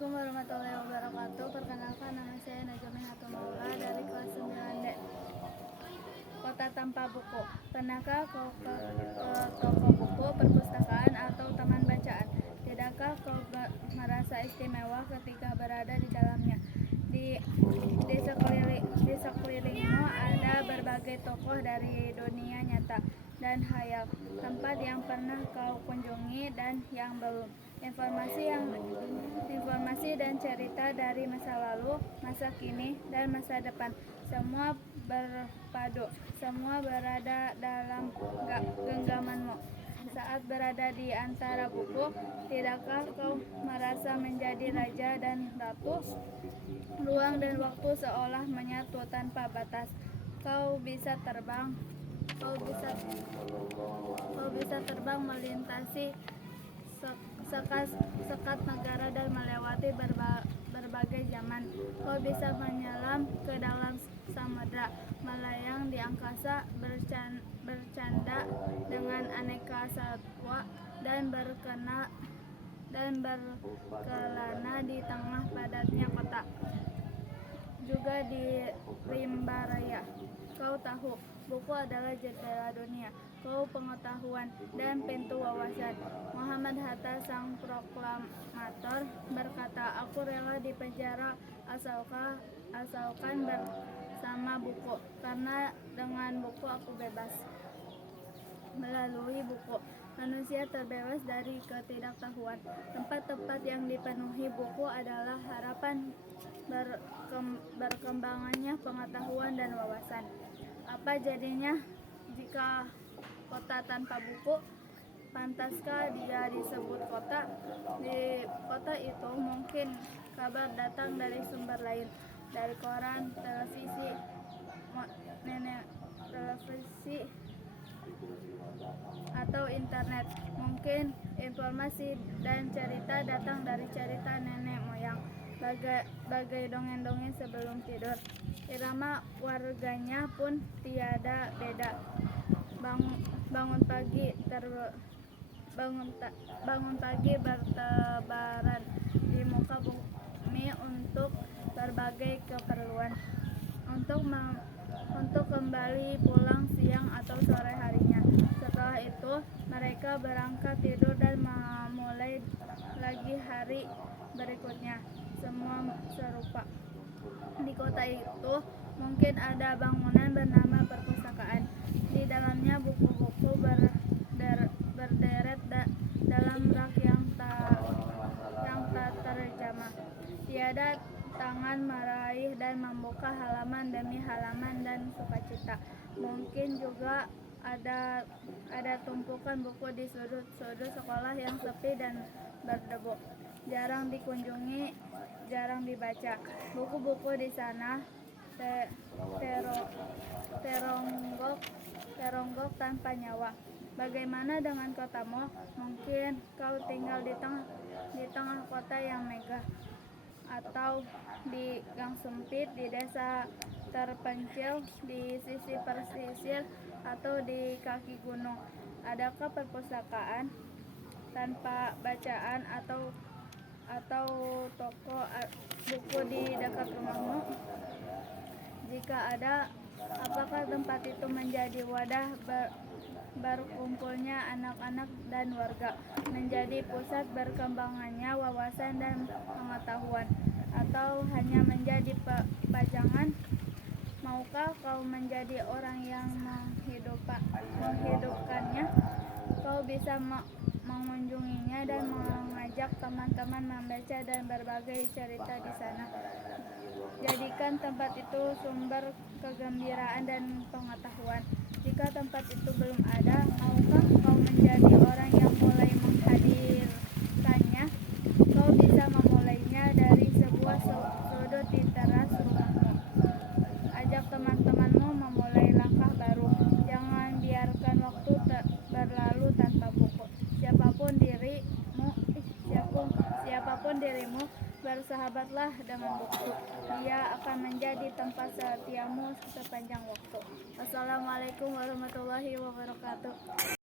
Assalamualaikum warahmatullahi wabarakatuh. Perkenalkan, nama saya Najmi Hatumaula dari kelas 9D. Kota tanpa buku. Pernahkah kau ke toko buku, perpustakaan, atau taman bacaan? Tidakkah kau merasa istimewa ketika berada di dalamnya? Di sekelilingmu ada berbagai tokoh dari dunia nyata dan hayal, tempat yang pernah kau kunjungi dan yang belum. Informasi dan cerita dari masa lalu, masa kini, dan masa depan, semua berpadu, semua berada dalam genggamanmu. Saat berada di antara buku, tidakkah kau merasa menjadi raja dan ratu? Ruang dan waktu seolah menyatu tanpa batas. Kau bisa terbang melintasi sekat negara dan melewati berbagai zaman. Kau bisa menyelam ke dalam samudra, melayang di angkasa, bercanda dengan aneka satwa, dan berkelana di tengah padatnya kota. Juga di rimba raya. Kau tahu, buku adalah jendela dunia, kau pengetahuan, dan pintu wawasan. Muhammad Hatta, sang proklamator, berkata, "Aku rela di penjara asalkan bersama buku, karena dengan buku aku bebas." Melalui buku, manusia terbebas dari ketidaktahuan. Tempat-tempat yang dipenuhi buku adalah harapan berkembangnya pengetahuan dan wawasan. Apa jadinya jika kota tanpa buku? Pantaskah dia disebut kota? Di kota itu mungkin kabar datang dari sumber lain, dari koran, televisi, atau internet. Mungkin informasi dan cerita datang dari cerita nenek moyang, bagai dongeng-dongeng sebelum tidur. Irama warganya pun tiada beda. Bangun pagi bertebaran di muka bumi untuk berbagai keperluan, untuk kembali pulang siang atau sore harinya. Setelah itu mereka berangkat tidur dan memulai lagi hari berikutnya. Semua serupa. Di kota itu mungkin ada bangunan bernama perpustakaan. Di dalamnya buku-buku berderet dalam rak yang tak terjamah. Tiada tangan meraih dan membuka halaman demi halaman dan sukacita. Mungkin juga ada tumpukan buku di sudut-sudut sekolah yang sepi dan berdebu, jarang dikunjungi, jarang dibaca. Buku-buku di sana teronggok tanpa nyawa. Bagaimana dengan kotamu? Mungkin kau tinggal di tengah kota yang megah, atau di gang sempit di desa terpencil di sisi pesisir, atau di kaki gunung. Adakah perpustakaan tanpa bacaan atau toko buku di dekat rumahmu? Jika ada, apakah tempat itu menjadi wadah berkumpulnya anak-anak dan warga, menjadi pusat berkembangannya wawasan dan pengetahuan, atau hanya menjadi pajangan? Maukah kau menjadi orang yang menghidupkannya? Kau bisa mengunjunginya dan mengajak teman-teman membaca dan berbagai cerita di sana. Jadikan tempat itu sumber kegembiraan dan pengetahuan. Jika tempat itu belum ada, maukah kau menjadi orang yang mulai menghadirkannya? Kau bisa memulainya dari sebuah sudut di teras rumahmu. Ajak teman-temanmu memulai langkah baru. Jangan biarkan waktu berlalu tanpa buku. Siapapun dirimu, bersahabatlah dengan buku. Dia akan menjadi tempat setiamu sepanjang waktu. Wassalamualaikum warahmatullahi wabarakatuh.